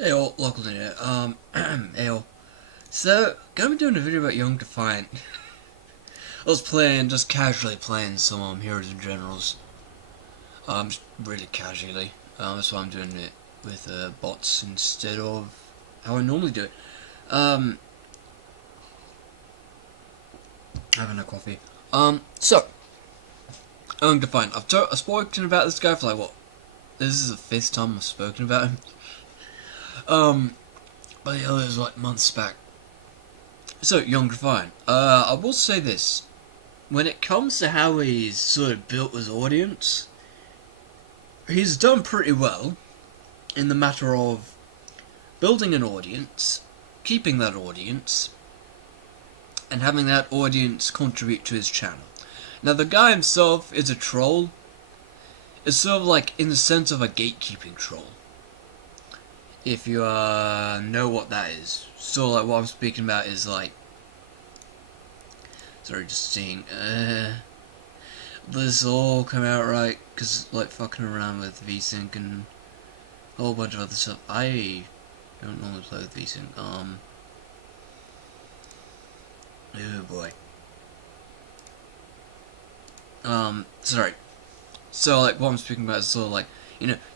Hey all, Lachlan here. Hey all. So, gonna be doing a video about Young Defiant. I was playing, just casually playing some Heroes and Generals. Just really casually. That's why I'm doing it with bots instead of how I normally do it. Um, having a coffee. So, Young Defiant. I've spoken about this guy for like what? This is the fifth time I've spoken about him. Um, but yeah, it was like months back. So, Young Defiant. I will say this. When it comes to how he's sort of built his audience, he's done pretty well in the matter of building an audience, keeping that audience, and having that audience contribute to his channel. Now, the guy himself is a troll. It's sort of like in the sense of a gatekeeping troll. If you know what that is. So, like, what I'm speaking about is like. Sorry, just seeing. This all come out right because like fucking around with VSync and a whole bunch of other stuff. I don't normally play with VSync. Oh boy. Sorry. So like what I'm speaking about is sort of like,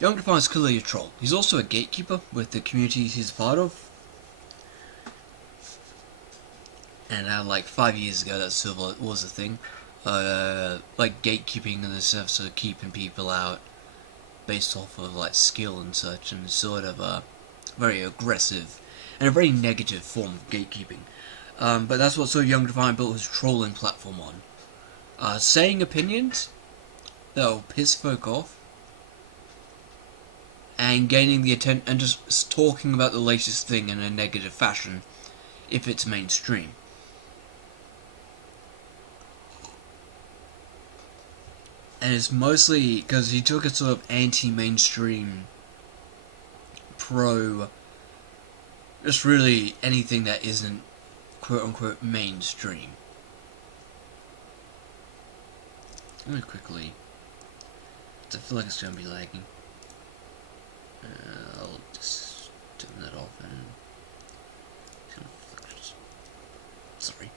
Young Defiant is clearly a troll. He's also a gatekeeper with the community he's part of. And like 5 years ago, that sort of was a thing. Like gatekeeping and stuff, so keeping people out based off of like skill and such, and sort of a very aggressive and a very negative form of gatekeeping. But that's what sort of Young Defiant built his trolling platform on. Saying opinions that'll piss folk off, and gaining the attention, and just talking about the latest thing in a negative fashion if it's mainstream. And it's mostly because he took a sort of anti-mainstream, pro, just really anything that isn't quote-unquote mainstream. Let me quickly, I feel like it's going to be lagging. I'll just turn that off and, sorry.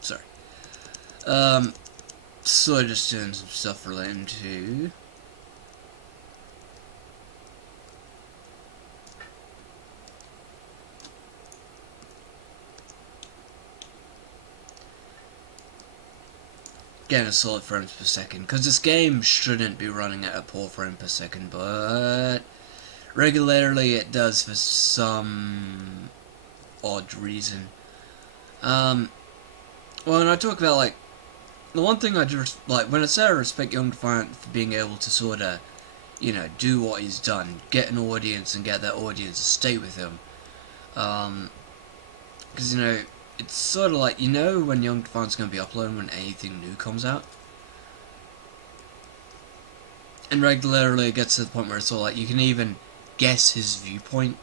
Sorry. So just doing some stuff relating to getting a solid frames per second, because this game shouldn't be running at a poor frame per second, but regularly it does for some odd reason. Well, when I talk about like the one thing I just like when I say I respect Young Defiant for being able to sort of, do what he's done, get an audience and get that audience to stay with him. Because it's sort of like when Young Defiant's going to be uploading when anything new comes out, and regularly it gets to the point where it's all like you can even guess his viewpoint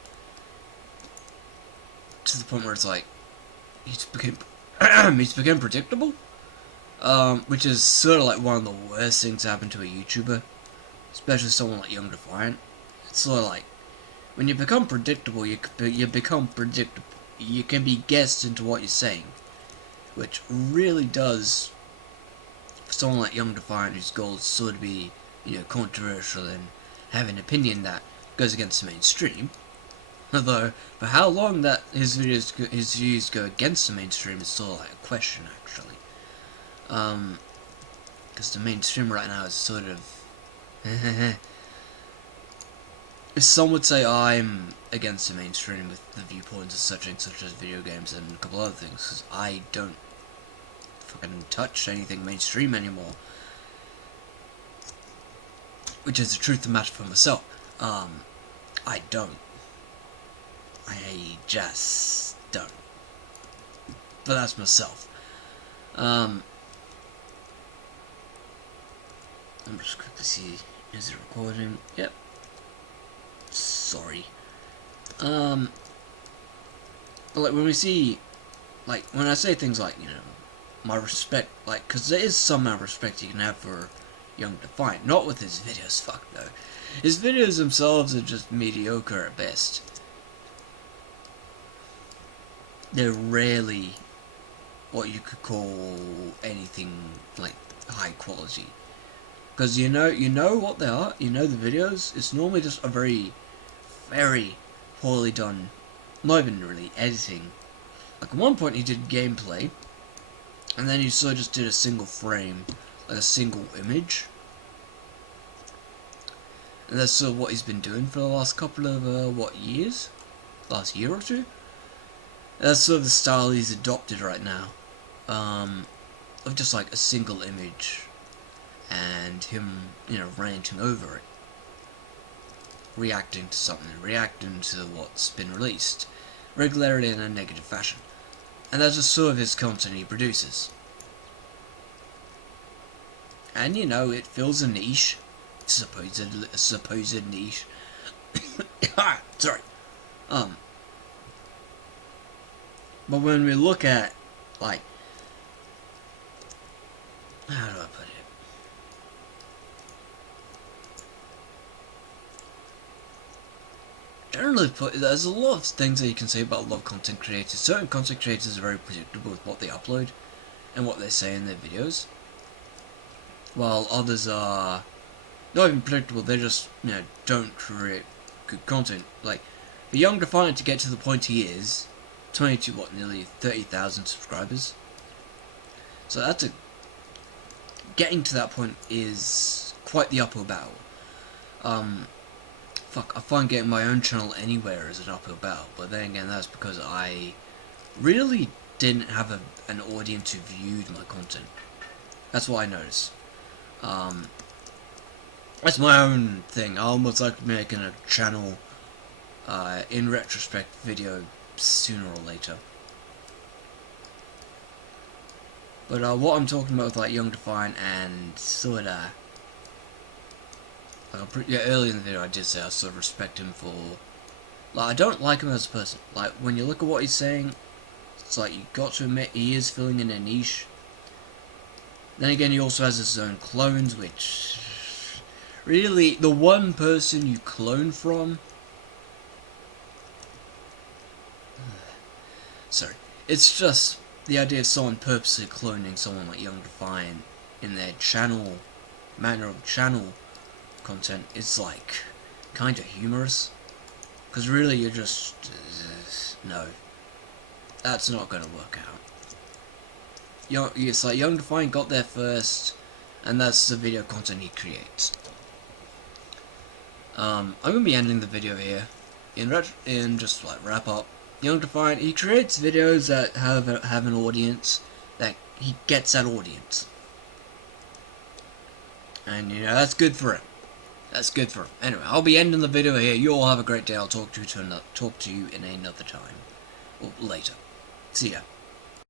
to the point where it's like he's become he's become predictable. Which is sort of like one of the worst things to happen to a YouTuber, especially someone like Young Defiant. It's sort of like when you become predictable, you become predictable. You can be guessed into what you're saying, which really does for someone like Young Defiant, whose goal is sort of be controversial and have an opinion that goes against the mainstream. Although for how long that his views go against the mainstream is sort of like a question, actually. Because the mainstream right now is sort of some would say I'm against the mainstream with the viewpoints of such as video games and a couple other things, because I don't fucking touch anything mainstream anymore, which is the truth of the matter for myself. I don't. I just don't. But that's myself. I'm just quickly see, is it recording? Yep. Sorry. But like when we see, like when I say things like, you know, my respect, like, because there is some amount of respect you can have for Young Defiant, not with his videos, fuck no. His videos themselves are just mediocre at best. They're rarely what you could call anything like high quality. Because you know what they are, you know the videos, it's normally just a very, very poorly done, not even really editing. Like at one point he did gameplay, and then he sort of just did a single frame, like a single image. And that's sort of what he's been doing for the last couple of, years? Last year or two? And that's sort of the style he's adopted right now. Of just like a single image, and him, you know, ranting over it. Reacting to something, reacting to what's been released. Regularly in a negative fashion. And that's just sort of his content he produces. And you know, it fills a niche. Supposed niche. Sorry. But when we look at, like, how do I put it? Generally put, there's a lot of things that you can say about a lot of content creators. Certain content creators are very predictable with what they upload and what they say in their videos, while others are not even predictable. They just, you know, don't create good content. Like for Young Defiant to get to the point he is, 22 what, nearly 30,000 subscribers. So that's a getting to that point is quite the uphill battle. Fuck, I find getting my own channel anywhere is an uphill battle, but then again, that's because I really didn't have an audience who viewed my content. That's what I noticed. That's my own thing. I almost like making a channel, in retrospect video sooner or later. But what I'm talking about with like Young Defiant and sorta, like early in the video I did say I sort of respect him for, like I don't like him as a person. Like when you look at what he's saying, it's like you got to admit he is filling in a niche. Then again, he also has his own clones, which really the one person you clone from. Sorry, it's just the idea of someone purposely cloning someone like Young Defiant in their channel, manner of channel content is like kind of humorous, because really you're just no, that's not going to work out. It's like Young Defiant got there first, and that's the video content he creates. I'm going to be ending the video here in just like wrap up. Young Defiant, he creates videos that have an audience, that he gets that audience, and you know that's good for him. That's good for him. Anyway, I'll be ending the video here. You all have a great day. I'll talk to you in another time, or later. See ya.